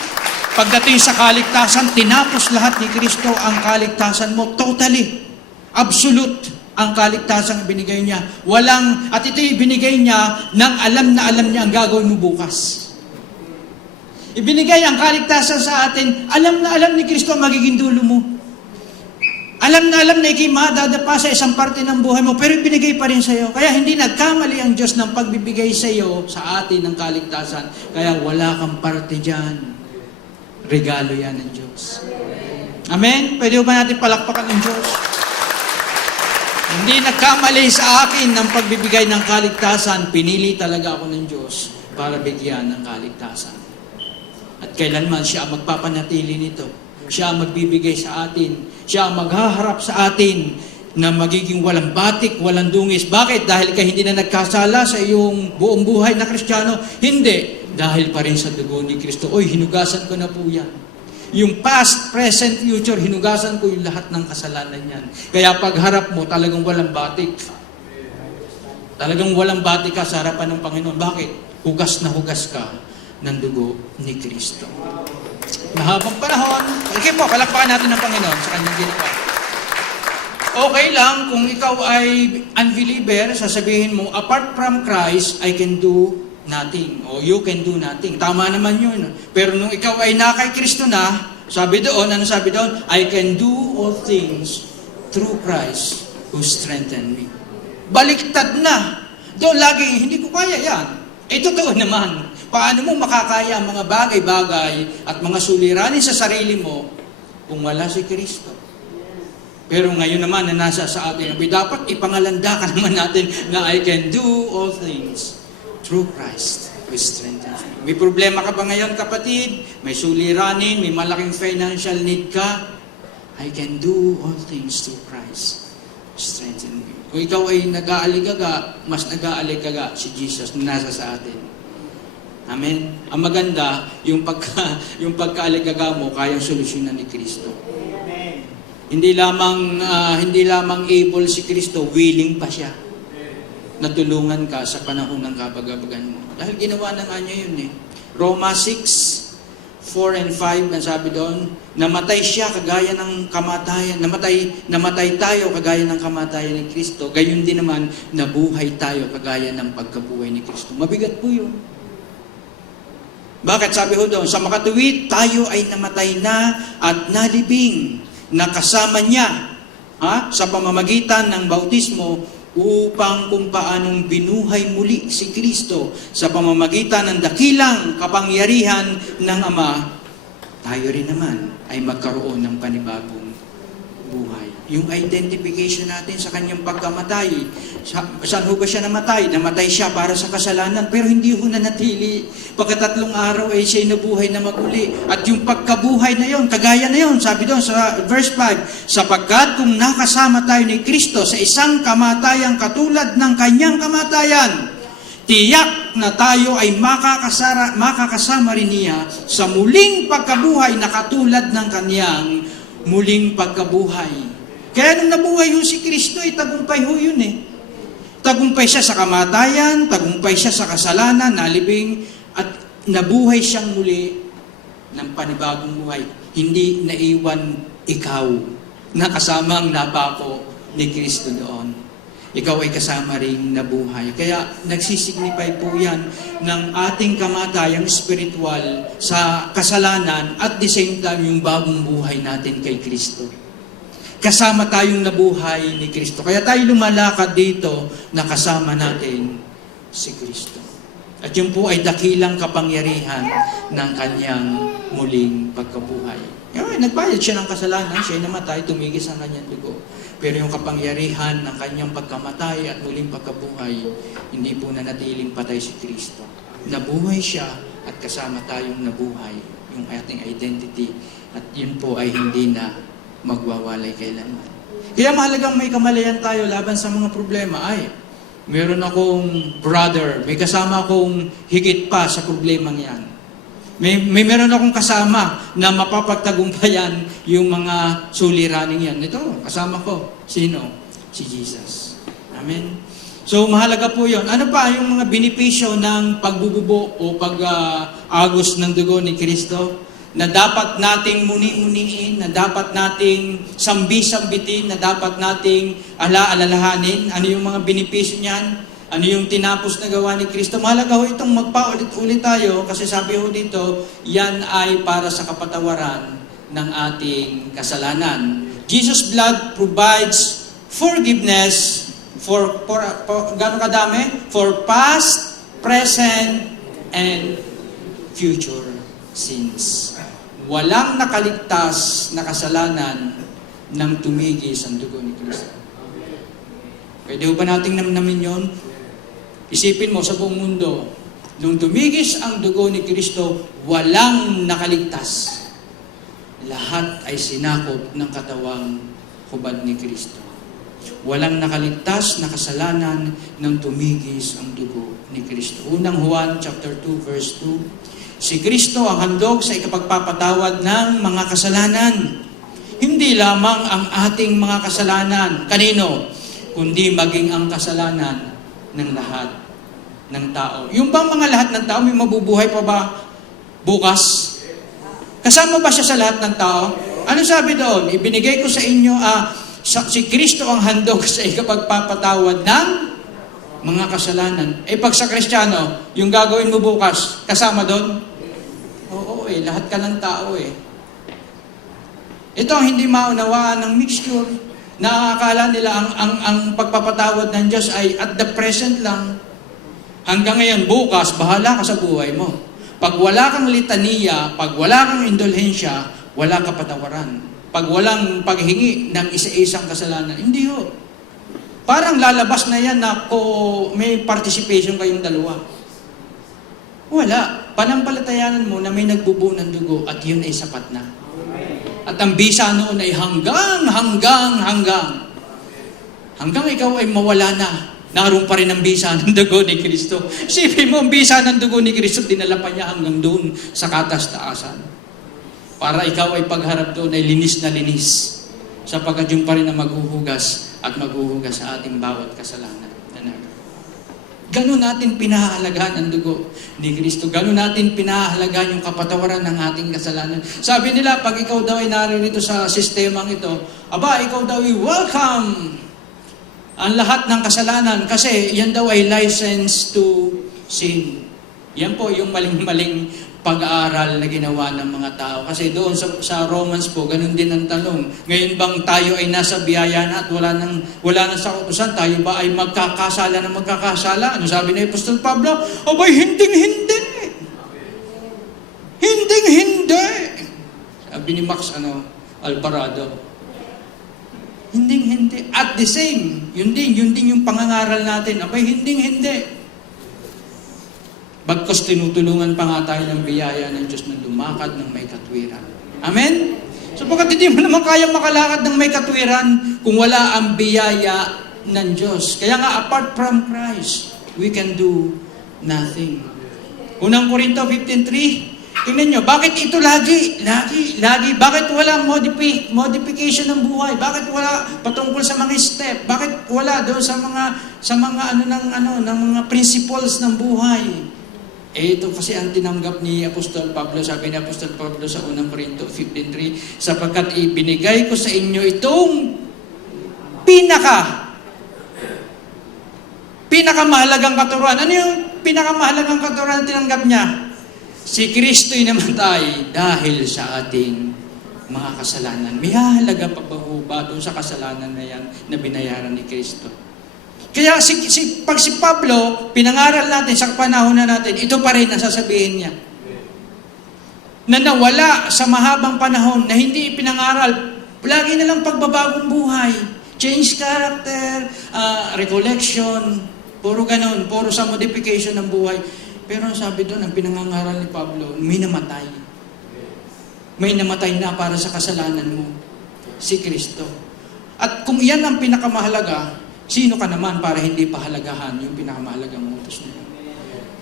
Pagdating sa kaligtasan, tinapos lahat ni Kristo ang kaligtasan mo totally. Absolute ang kaligtasan binigay niya. At ito'y binigay niya nang alam na alam niya ang gagawin mo bukas. Ibinigay ang kaligtasan sa atin, alam na alam ni Kristo ang magiging dulo mo. Alam na ikay madadapa sa isang parte ng buhay mo, pero ibinigay pa rin sa iyo. Kaya hindi nagkamali ang Diyos ng pagbibigay sa iyo, sa atin ng kaligtasan. Kaya wala kang parte dyan. Regalo yan ng Diyos. Amen? Pwede ba natin palakpakan ng Diyos? Hindi nagkamali sa akin ng pagbibigay ng kaligtasan. Pinili talaga ako ng Diyos para bigyan ng kaligtasan. At kailanman siya ang magpapanatili nito. Siya ang magbibigay sa atin. Siya ang maghaharap sa atin na magiging walang batik, walang dungis. Bakit? Dahil ka hindi na nagkasala sa iyong buong buhay na Kristiyano? Hindi. Dahil pa rin sa dugo ni Kristo. Oy, hinugasan ko na po yan. Yung past, present, future, hinugasan ko yung lahat ng kasalanan yan. Kaya pagharap mo, talagang walang batik. Talagang walang batik ka sa harapan ng Panginoon. Bakit? Hugas na hugas ka ng dugo ni Kristo. Mahabang panahon, okay po, palakpakan natin ng Panginoon sa kanyang ginawa. Okay lang kung ikaw ay unbeliever, sasabihin mo, apart from Christ, I can do nothing. O you can do nothing. Tama naman yun. Pero nung ikaw ay nakay Kristo na, sabi doon, ano sabi doon? I can do all things through Christ who strengthened me. Baliktad na. Doon lagi, hindi ko kaya yan. Totoo naman. Paano mo makakaya ang mga bagay-bagay at mga suliranin sa sarili mo kung wala si Kristo? Pero ngayon naman na nasa sa atin, dapat ipangalandakan naman natin na I can do all things through Christ who strengthens me. May problema ka ba ngayon, kapatid? May suliranin, may malaking financial need ka? I can do all things through Christ who strengthens me. Kung ikaw ay nag-aaligaga, mas nag-aaligaga si Jesus na nasa sa atin. Amen. Ang maganda, yung pagkaaligaga mo, kayang solusyonan ni Kristo. Amen. Hindi lamang able si Kristo, willing pa siya na tulungan ka sa panahon ng kabagabagan mo. Dahil ginawa na nga niya yun Roma 6:4 and 5, ang sabi doon, namatay siya kagaya ng kamatayan, namatay tayo kagaya ng kamatayan ni Kristo, gayon din naman nabuhay tayo kagaya ng pagkabuhay ni Kristo. Mabigat po yun. Bakit? Sabi ho doon, sa makatuwid, tayo ay namatay na at nalibing na kasama niya sa pamamagitan ng bautismo upang kung paanong binuhay muli si Kristo sa pamamagitan ng dakilang kapangyarihan ng Ama, tayo rin naman ay magkaroon ng panibagong buhay. Yung identification natin sa kanyang pagkamatay. Saan ho ba siya namatay? Namatay siya para sa kasalanan, pero hindi ho nanatili. Pagkatatlong araw ay siya'y nabuhay na maguli. At yung pagkabuhay na yon, kagaya na yon, sabi doon sa verse 5, sapagkat kung nakasama tayo ni Kristo sa isang kamatayang katulad ng kanyang kamatayan, tiyak na tayo ay makakasama rin niya sa muling pagkabuhay na katulad ng kanyang muling pagkabuhay. Kaya nung nabuhay ho si Kristo, tagumpay ho yun eh. Tagumpay siya sa kamatayan, tagumpay siya sa kasalanan, nalibing, at nabuhay siyang muli ng panibagong buhay. Hindi naiwan ikaw na kasama ang napako ni Kristo doon. Ikaw ay kasama rin na buhay. Kaya nagsisignify po yan ng ating kamatayang spiritual sa kasalanan at the same time yung bagong buhay natin kay Kristo. Kasama tayong nabuhay ni Kristo. Kaya tayo lumalakad dito na kasama natin si Kristo. At yun po ay dakilang kapangyarihan ng kanyang muling pagkabuhay. Nagbayad siya ng kasalanan, siya ay namatay, tumigis ang kanyang dugo. Pero yung kapangyarihan ng kanyang pagkamatay at muling pagkabuhay, hindi po nanatiling patay si Kristo. Nabuhay siya at kasama tayong nabuhay, yung ating identity. At yun po ay hindi na magwawalay kailanman. Kaya mahalagang may kamalayan tayo laban sa mga problema. Meron akong brother, may kasama akong higit pa sa problemang yan. May meron akong kasama na mapapagtagumpayan yung mga suliraning yan. Ito, kasama ko. Sino? Si Jesus. Amen? So, mahalaga po yun. Ano pa yung mga benepisyo ng pagbububo o pag-agos ng dugo ni Kristo? Na dapat nating muni-muniin, na dapat nating sambi-sambitin, na dapat nating ala-alalahanin. Ano yung mga benepisyo niyan? Ano yung tinapos na gawa ni Kristo? Mahalaga ho itong magpaulit-ulit tayo kasi sabi ho dito, yan ay para sa kapatawaran ng ating kasalanan. Jesus' blood provides forgiveness for gano'ng kadami? For past, present, and future sins. Walang nakaligtas na kasalanan nang tumigis ang dugo ni Kristo. Pwede ho ba nating namnamin yun? Isipin mo sa buong mundo, nung tumigis ang dugo ni Kristo, walang nakaligtas. Lahat ay sinakop ng katawang hubad ni Kristo. Walang nakaligtas na kasalanan nang tumigis ang dugo ni Kristo. Unang Juan chapter 2 verse 2, si Kristo ang handog sa ikapagpapatawad ng mga kasalanan. Hindi lamang ang ating mga kasalanan, kanino? Kundi maging ang kasalanan ng lahat ng tao. Yung bang mga lahat ng tao, may mabubuhay pa ba bukas? Kasama ba siya sa lahat ng tao? Ano sabi doon? Ibinigay ko sa inyo, si Kristo ang handog sa ikapagpapatawad ng mga kasalanan. Pag sa Kristiyano, yung gagawin mo bukas, kasama doon? Oo, lahat ka ng tao Ito ang hindi maunawaan ng mixture. Nakakala nila ang pagpapatawad ng Diyos ay at the present lang. Hanggang ngayon, bukas, bahala ka sa buhay mo. Pag wala kang litaniya, pag wala kang indulhensya, wala ka patawaran. Pag walang paghingi ng isa-isang kasalanan, hindi ho. Parang lalabas na yan na may participation kayong dalawa. Wala. Panampalatayanan mo na may nagbubuo ng dugo at yun ay sapat na. At ang bisa noon ay hanggang ikaw ay mawala na. Naroon pa rin ang bisa ng dugo ni Kristo. Isipin mo, ang bisa ng dugo ni Kristo, dinala pa niya hanggang doon sa katas-taasan. Para ikaw ay pagharap doon ay linis na linis. Sapagkat yung pa rin na maghuhugas at maghuhugas sa ating bawat kasalanan. Ganun natin pinahalagaan ang dugo ni Kristo. Ganun natin pinahalagaan yung kapatawaran ng ating kasalanan. Sabi nila, pag ikaw daw ay naririto sa sistemang ito, ikaw daw ay welcome ang lahat ng kasalanan kasi yan daw ay license to sin. Yan po yung maling-maling pag-aaral na ginawa ng mga tao. Kasi doon sa Romans po, ganun din ang tanong. Ngayon bang tayo ay nasa biyaya na at wala nang sa kautusan, tayo ba ay magkakasala na magkakasala? Ano sabi ni Apostol Pablo? Hinding-hindi. Hinding-hindi. Sabi ni Max Alvarado. Hinding-hindi. At the same, yun din yung pangangaral natin. Hinding-hindi. Bagkos tinutulungan pa nga tayo ng biyaya ng Diyos na lumakad ng may katwiran. Amen? So pagkat hindi mo naman kaya makalakad ng may katwiran kung wala ang biyaya ng Diyos. Kaya nga, apart from Christ, we can do nothing. Unang Korinto 15:3, tingnan nyo, bakit ito lagi, bakit walang modification ng buhay? Bakit wala patungkol sa mga step? Bakit wala doon sa mga ng mga principles ng buhay? Ito kasi ang tinanggap ni Apostol Pablo, sabi ni Apostol Pablo sa unang Korinto 15:3, sapagkat ibinigay ko sa inyo itong pinakamahalagang katuruan. Ano yung pinakamahalagang katuruan na tinanggap niya? Si Kristo'y namatay dahil sa ating mga kasalanan. May hahalaga pa ba doon sa kasalanan na yan na binayaran ni Kristo? Kaya pag si Pablo, pinangaral natin sa panahon na natin, ito pa rin ang sasabihin niya. Na nawala sa mahabang panahon na hindi ipinangaral, lagi na lang pagbabagong buhay, change character, recollection, puro ganun, puro sa modification ng buhay. Pero sabi doon, ang pinangangaral ni Pablo, may namatay. May namatay na para sa kasalanan mo, si Kristo. At kung iyan ang pinakamahalaga, sino ka naman para hindi pahalagahan yung pinakamahalagang utos niya?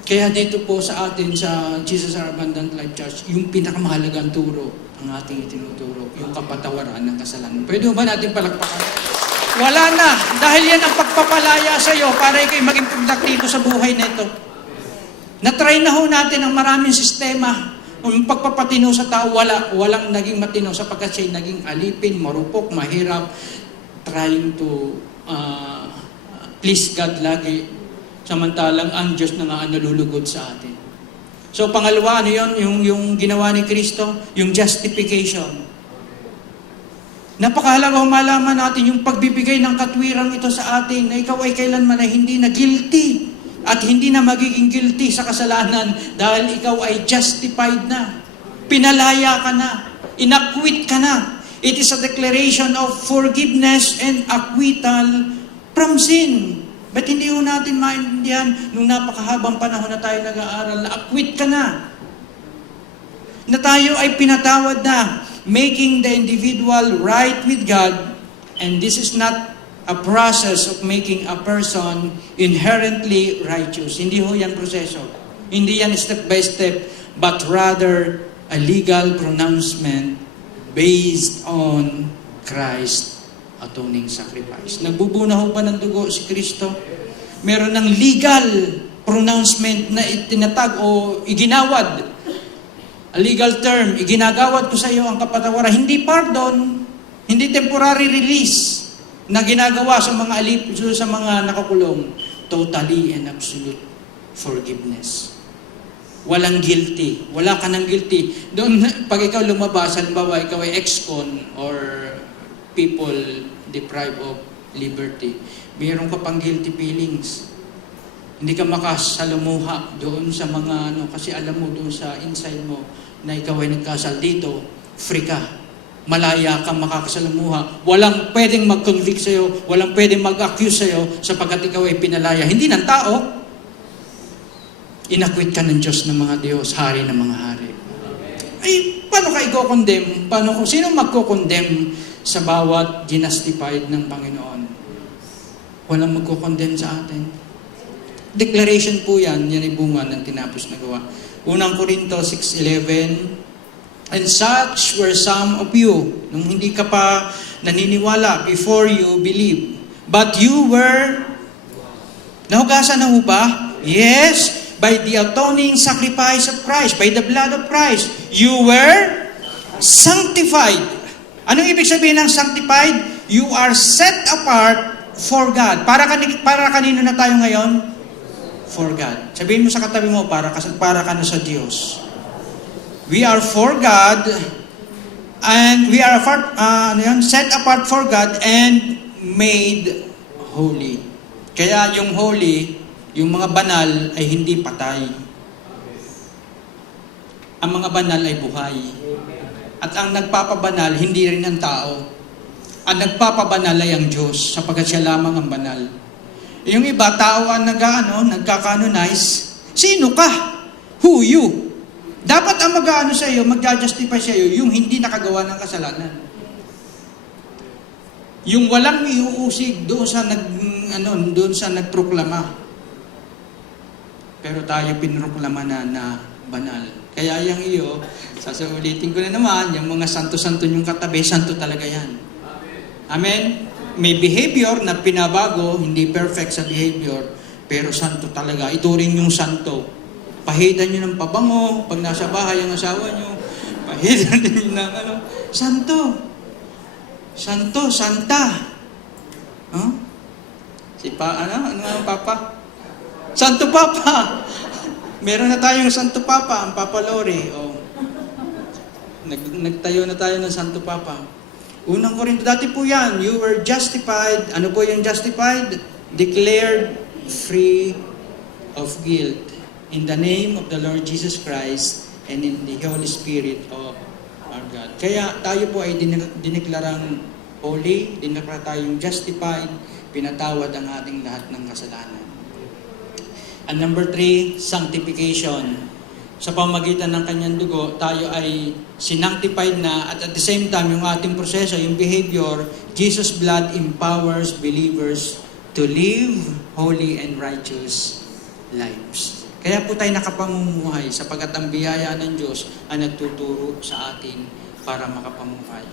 Kaya dito po sa atin, sa Jesus Our Abundant Life Church, yung pinakamahalagang turo, ang ating itinuturo, yung kapatawaran ng kasalanan. Pwede ba natin palakpakan? Wala na, dahil yan ang pagpapalaya sa iyo para ikay maging produktibo sa buhay na ito. Na-try na ho natin ang maraming sistema. Yung pagpapatino sa tao, walang naging matino sapagkat siya'y naging alipin, marupok, mahirap, trying to please God lagi, samantalang ang Diyos na nga nalulugod sa atin. So pangalawa, ano yun? Yung ginawa ni Kristo, yung justification. Napakahalaga malaman natin yung pagbibigay ng katwirang ito sa atin na ikaw ay kailanman ay hindi na guilty at hindi na magiging guilty sa kasalanan dahil ikaw ay justified na. Pinalaya ka na. Inacquit ka na. It is a declaration of forgiveness and acquittal from sin. Ba't hindi ho natin maintindihan nung napakahabang panahon na tayo nag-aaral na acquit ka na? Na tayo ay pinatawad na, making the individual right with God, and this is not a process of making a person inherently righteous. Hindi ho yan proseso. Hindi yan step by step, but rather a legal pronouncement based on Christ atoning sacrifice. Nagbubuna ho ba ng dugo si Kristo? Meron ng legal pronouncement na itinatag o iginawad. A legal term, iginagawad ko sa iyo ang kapatawaran. Hindi pardon, hindi temporary release na ginagawa sa mga sa mga nakakulong. Totally and absolute forgiveness. Walang guilty. Wala ka ng guilty. Doon, pag ikaw lumabas, halimbawa, ikaw ay ex-con or people deprived of liberty, mayroon ka pang guilty feelings. Hindi ka makasalamuha doon sa mga kasi alam mo doon sa inside mo na ikaw ay nagkasal dito, free ka. Malaya ka makakasalamuha. Walang pwedeng mag-convict sa'yo, walang pwedeng mag-accuse sa'yo sapagkat ikaw ay pinalaya. Hindi ng tao. Inakwit ka ng Diyos ng mga Diyos, hari ng mga hari. Ay, paano ka i-condemn? Sino magko-condemn sa bawat justified ng Panginoon? Walang magko-condemn sa atin. Declaration po yan ay bunga ng tinapos na gawa. Unang Korinto 6:11, and such were some of you, nung hindi ka pa naniniwala, before you believe. But you were, nahugasan na ho ba? Yes, by the atoning sacrifice of Christ, by the blood of Christ, you were sanctified. Anong ibig sabihin ng sanctified? You are set apart for God. Para kanino na tayo ngayon? For God. Sabihin mo sa katabi mo, para ka na sa Diyos. We are for God, and we are set apart for God and made holy. Kaya yung holy, yung mga banal ay hindi patay. Ang mga banal ay buhay. At ang nagpapabanal, hindi rin ang tao. Ang nagpapabanal ay ang Diyos, sapagkat siya lamang ang banal. Yung iba, tao ang nagka-canonize. Sino ka? Who you? Dapat ang mag-ano sa iyo, mag-justify sa iyo, yung hindi nakagawa ng kasalanan. Yung walang iuusig doon sa nagproklama. Pero tayo pinroklama na banal. Kaya yung iyo, sasaulitin ko na naman, yung mga santo-santo yung katabi, santo talaga yan. Amen? May behavior na pinabago, hindi perfect sa behavior, pero santo talaga. Ituring yung santo. Pahidan nyo ng pabango, pag nasa bahay ang asawa nyo, pahidan nyo ng santo. Santo, santa. Huh? Ano ang Papa? Santo Papa! Meron na tayong Santo Papa, ang Papa Lori. Oh. Nagtayo na tayo ng Santo Papa. Unang Korinto, dati po yan, you were justified. Ano po yung justified? Declared free of guilt in the name of the Lord Jesus Christ and in the Holy Spirit of our God. Kaya tayo po ay dineklarang holy, dineklara tayong justified, pinatawad ang ating lahat ng kasalanan. And number 3, sanctification. Sa pamagitan ng kanyang dugo, tayo ay sinanctified na at the same time, yung ating proseso, yung behavior, Jesus' blood empowers believers to live holy and righteous lives. Kaya po tayo nakapamumuhay sapagkat ang biyaya ng Diyos ay nagtuturo sa atin para makapamuhay.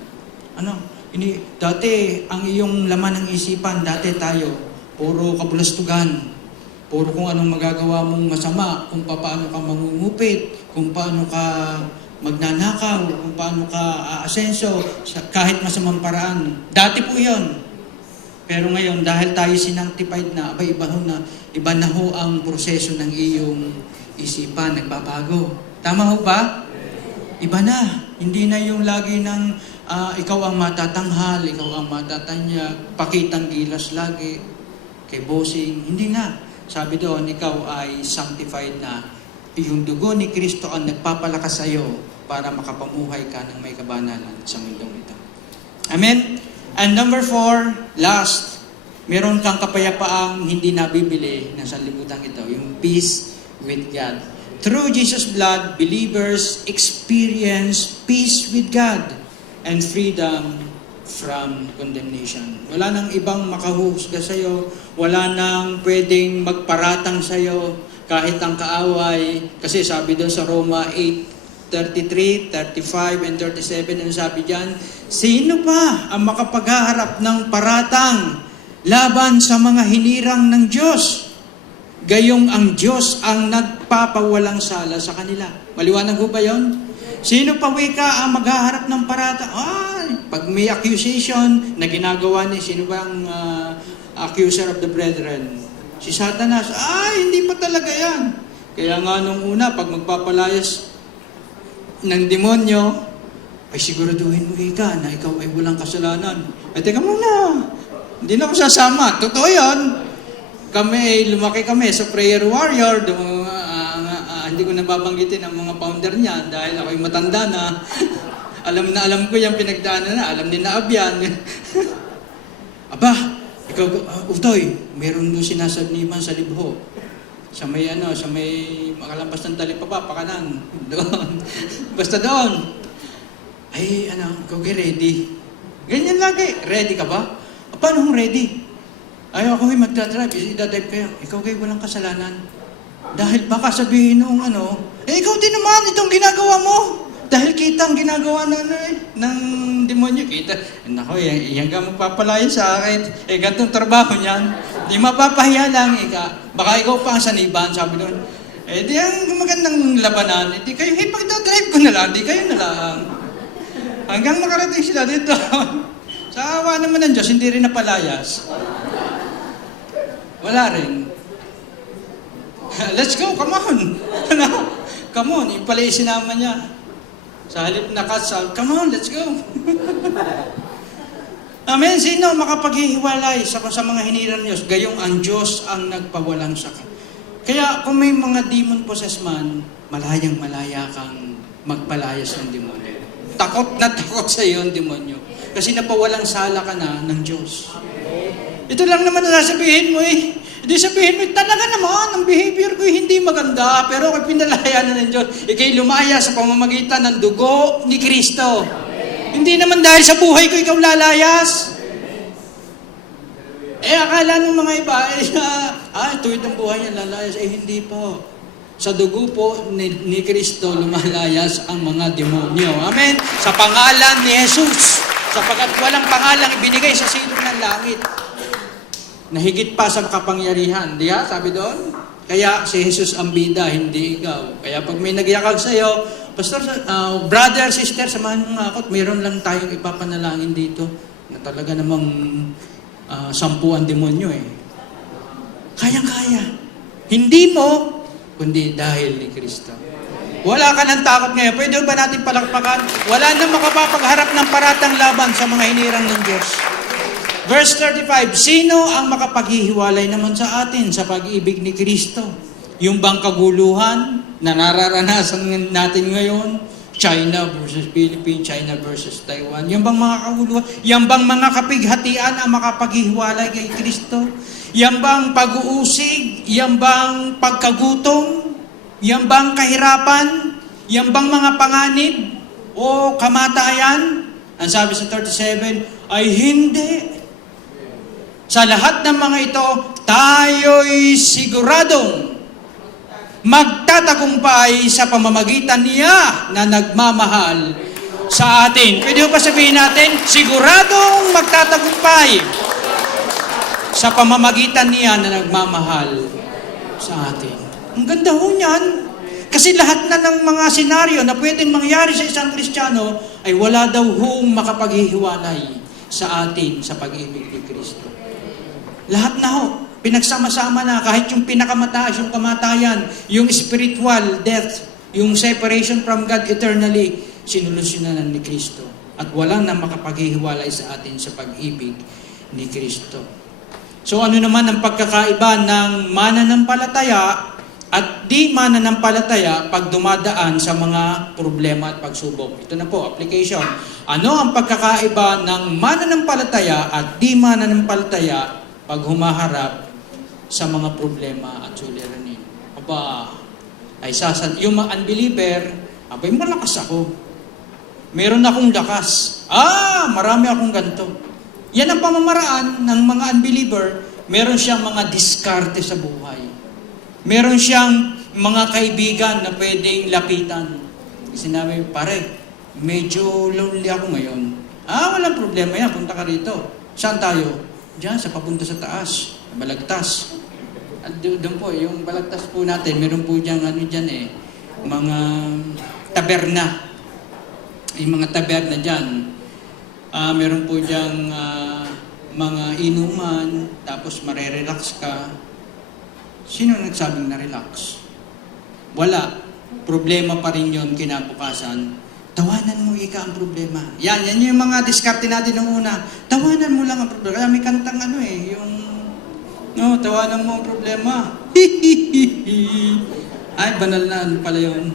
Dati, ang iyong laman ng isipan, dati tayo, puro kabulastugan, puro kung anong magagawa mong masama, kung paano ka mangungupit, kung paano ka magnanakaw, kung paano ka aasenso, kahit masamang paraan. Dati po yun. Pero ngayon, dahil tayo sinanctified na, iba na ho ang proseso ng iyong isipan, nagbabago. Tama ho ba? Iba na. Hindi na yung lagi ng ikaw ang matatanghal, ikaw ang matatanyag, pakitang gilas lagi, kay bossing. Hindi na. Sabi doon, ikaw ay sanctified na. Yung dugo ni Kristo ang nagpapalakas sa iyo para makapamuhay ka ng may kabanalan sa mundong ito. Amen? And number 4, last, meron kang kapayapaang hindi nabibili na sanlibutan ito, yung peace with God. Through Jesus' blood, believers experience peace with God and freedom from condemnation. Wala nang ibang makahuhusga sa iyo, wala nang pwedeng magparatang sa iyo kahit ang kaaway. Kasi sabi doon sa Roma 8:33, 35, and 37, ang sabi diyan, sino pa ang makapaghaharap ng paratang laban sa mga hinirang ng Diyos? Gayong ang Diyos ang nagpapawalang sala sa kanila. Maliwanag ho ba yun? Sino pa wika ang maghaharap ng paratang? Pag may accusation na ginagawa ni sino bang accuser of the brethren? Si Satanas. Hindi pa talaga yan. Kaya nga nung una, pag magpapalayas ng demonyo, ay siguraduhin mo ika na ikaw ay walang kasalanan. Teka muna, hindi na ako sasama. Totoo yun. Lumaki kami sa prayer warrior. Hindi ko nababanggitin ang mga founder niya dahil ako'y matanda na. alam ko yung pinagdaanan na. Alam ni Naabyan. Aba, ikaw, Utoy, meron doon sinasagnipan sa libho. Sa may makalampas ng talipapa, pakanan. Doon. Basta doon. Ikaw ready. Ganyan lagi. Ready ka ba? Paano kung ready? Ako magdadrive. Idadrive kayo. Ikaw walang kasalanan. Dahil baka sabihin nung ikaw din naman itong ginagawa mo. Dahil kita ang ginagawa ng demonyo. Kita. Nako, yan ka magpapalaya sa akin. Gantong trabaho niyan. Di mapapahiya lang. Baka ikaw pa ang saniban, sabi doon. Di ang magandang labanan. Di kayo, pagdadrive ko na lang. Di kayo na lang. Hanggang makarating sila dito. Sa awa naman ng Diyos, hindi rin napalayas. Wala rin. Let's go, come on. Come on, yung pala yung sinama niya. Sa halip na kasal, come on, let's go. Amen. Sino makapaghihiwalay sa mga hinirang Diyos? Gayong ang Diyos ang nagpawalang saka. Kaya kung may mga demon possessed man, malayang-malaya kang magpalayas ng demonyo. Takot na takot sa iyo ang demonyo. Kasi napawalang sala ka na ng Diyos. Ito lang naman na sasabihin mo Hindi sabihin mo, talaga naman, ang behavior ko hindi maganda, pero ako'y pinalaya na ng Diyos. Ika'y lumaya sa pamamagitan ng dugo ni Kristo. Hindi naman dahil sa buhay ko ikaw lalayas. Akala ng mga iba, tuwid ang buhay niya lalayas. Hindi po. Sa dugo po ni Kristo lumalayas ang mga demonyo. Amen? Sa pangalan ni Jesus. Sapagat walang pangalang ibinigay sa silong ng langit na higit pa sa kapangyarihan. Di ha? Sabi doon? Kaya si Jesus ang bida, hindi ikaw. Kaya pag may nagyakag sa iyo, Pastor, brother, sister, samahan mo nga ako at mayroon lang tayong ipapanalangin dito na talaga namang 10 ang demonyo eh. Kayang-kaya. Hindi mo, kundi dahil ni Kristo. Wala ka ng takot ngayon. Pwede ba natin palakpakan? Wala nang makapapagharap ng paratang laban sa mga hinirang ng Diyos. Verse 35, sino ang makapaghihiwalay naman sa atin sa pag-ibig ni Kristo? Yung bang kaguluhan na nararanasan natin ngayon? China versus Philippines, China versus Taiwan. Yung bang mga kaguluhan? Yung bang mga kapighatian ang makapaghihiwalay kay Kristo? Yung bang pag-uusig? Yung bang pagkagutom? Yung bang kahirapan? Yung bang mga panganib? O kamatayan? Ang sabi sa 37, ay hindi. Sa lahat ng mga ito, tayo'y siguradong magtatagumpay sa pamamagitan niya na nagmamahal sa atin. Pwede ba sabihin natin, siguradong magtatagumpay sa pamamagitan niya na nagmamahal sa atin. Ang ganda ho niyan. Kasi lahat na ng mga senaryo na pwedeng mangyari sa isang Kristiyano ay wala daw hong makapaghihiwalay sa atin sa pag-ibig ni Kristo. Lahat na ho. Pinagsama-sama na kahit yung pinakamataas, yung kamatayan, yung spiritual death, yung separation from God eternally, sinolusyonan ni Kristo. At walang na makapaghihiwalay sa atin sa pag-ibig ni Kristo. So ano naman ang pagkakaiba ng mananampalataya at di mananampalataya pag dumadaan sa mga problema at pagsubok? Ito na po, application. Ano ang pagkakaiba ng mananampalataya at di mananampalataya pag humaharap sa mga problema at suliranin? Aba, ay yung mga unbeliever, abay malakas ako. Meron akong lakas. Marami akong ganito. Yan ang pamamaraan ng mga unbeliever. Meron siyang mga diskarte sa buhay. Meron siyang mga kaibigan na pwedeng lapitan. Sinabi, pare, medyo lonely ako ngayon. Walang problema yan, punta ka rito. Saan tayo? Diyan, sa papunta sa taas. Balagtas. At doon po, yung balagtas po natin, meron po diyang mga taberna. Yung mga taberna dyan. Meron po diyang mga inuman, tapos marerelax ka. Sino nagsabing na-relax? Wala. Problema pa rin yun kinabukasan. Tawanan mo ika ang problema. Yan yung mga diskarte natin ng una. Tawanan mo lang ang problema. Kaya may kantang tawanan mo ang problema. Ay, banal na pala yun.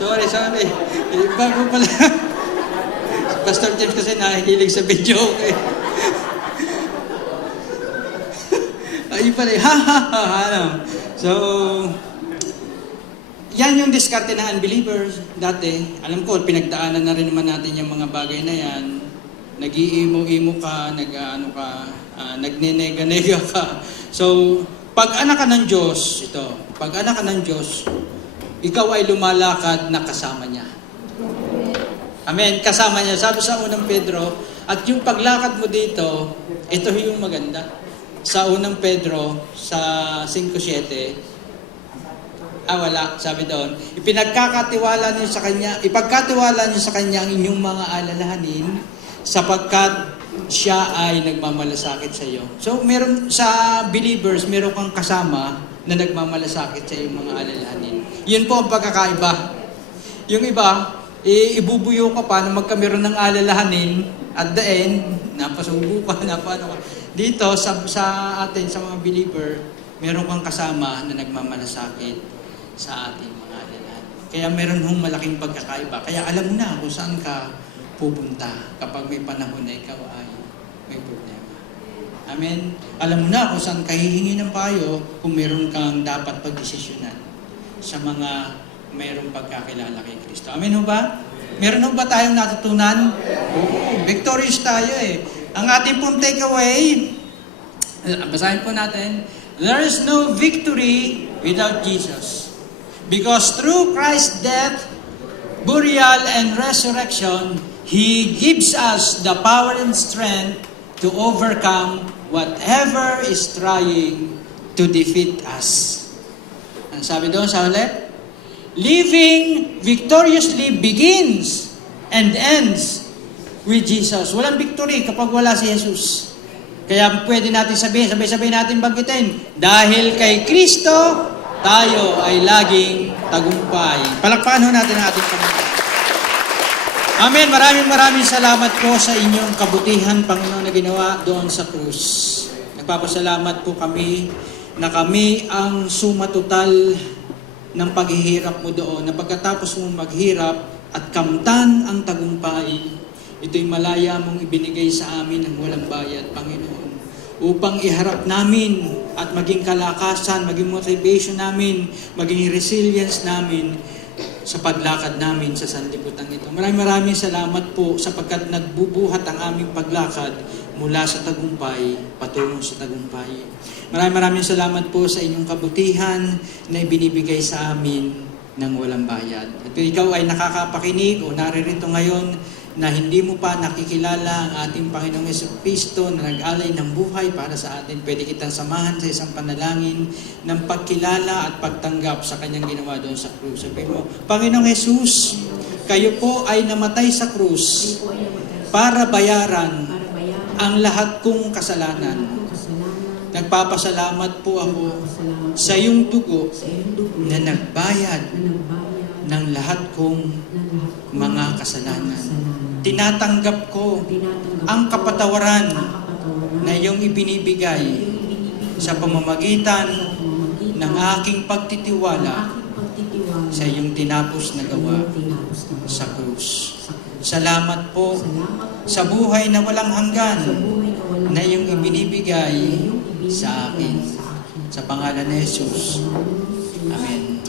sorry. Bago pala. Pastor James kasi nahihilig sa video. Okay? Ay pala, So, yan yung diskarte ng unbelievers dati. Alam ko, pinagdaanan na rin naman natin yung mga bagay na yan. Nag-iimo-imo ka, nagnenega-nega ka. So, pag anak ka ng Diyos, pag anak ka ng Diyos, ikaw ay lumalakad na kasama niya. Amen, kasama niya. Sabi sa unang Pedro, at yung paglakad mo dito, ito yung maganda. Sa unang Pedro, sa 5:7, wala, sabi doon, ipagkatiwala niyo sa Kanya ang inyong mga alalahanin, sapagkat siya ay nagmamalasakit sa iyo. So, meron sa believers, meron kang kasama na nagmamalasakit sa iyong mga alalahanin. Yun po ang pagkakaiba. Yung iba, ibubuyo ka pa na magkameron ng alalahanin, at the end, napasubo ka, napano ka. Dito, sa atin, sa mga believer, meron kang kasama na nagmamalasakit sa ating mga alalahanin. Kaya meron hong malaking pagkakaiba. Kaya alam mo na kung saan ka pupunta kapag may panahon na ikaw ay may problema. Amen? Alam mo na kung saan ka hihingi ng payo kung meron kang dapat pagdesisyonan sa mga mayroong pagkakilala kay Kristo. Amen ho ba? Meron ho ba tayong natutunan? Oo, victorious tayo eh. Ang ating pong takeaway, basahin po natin, there is no victory without Jesus. Because through Christ's death, burial, and resurrection, He gives us the power and strength to overcome whatever is trying to defeat us. Ang sabi doon sa ulit, living victoriously begins and ends with Jesus. Walang victory kapag wala si Jesus. Kaya pwede natin sabihin, sabay-sabay natin banggitin, dahil kay Kristo, tayo ay laging tagumpay. Palakpakan ho natin ang ating Panginoon. Amen. Maraming salamat po sa inyong kabutihan, Panginoon, na ginawa doon sa krus. Nagpapasalamat po kami na kami ang sumatotal ng paghihirap mo doon, na pagkatapos mo maghirap at kamtan ang tagumpay, ito'y malaya mong ibinigay sa amin ng walang bayad, Panginoon, upang iharap namin at maging kalakasan, maging motivation namin, maging resilience namin sa paglakad namin sa sanlibutan ito. Maraming salamat po sapagkat nagbubuhat ang aming paglakad mula sa tagumpay patungo sa tagumpay. Maraming salamat po sa inyong kabutihan na ibinibigay sa amin ng walang bayad. At kung ikaw ay nakakapakinig o naririto ngayon na hindi mo pa nakikilala ang ating Panginoong Jesucristo na nag-alay ng buhay para sa atin, pwede kitang samahan sa isang panalangin ng pagkilala at pagtanggap sa kanyang ginawa doon sa krus. Sabi mo, Panginoong Jesus, kayo po ay namatay sa krus para bayaran ang lahat kong kasalanan. Nagpapasalamat po ako sa iyong dugo na nagbayad ng lahat kong mga kasalanan. Tinatanggap ko ang kapatawaran na iyong ibinibigay sa pamamagitan ng aking pagtitiwala sa iyong tinapos na gawa sa krus. Salamat po sa buhay na walang hanggan na iyong ibinibigay sa akin. Sa pangalan ni Jesus. Amen.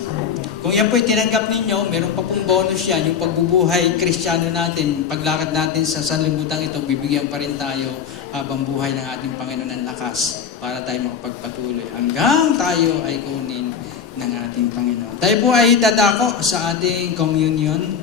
Kung yan po'y tinanggap ninyo, meron pa pong bonus yan, yung pagbubuhay Kristiyano natin, paglakad natin sa sanlibutan ito, bibigyan pa rin tayo habang buhay ng ating Panginoon ng lakas para tayo makapagpatuloy hanggang tayo ay kunin ng ating Panginoon. Tayo po ay dadako sa ating communion.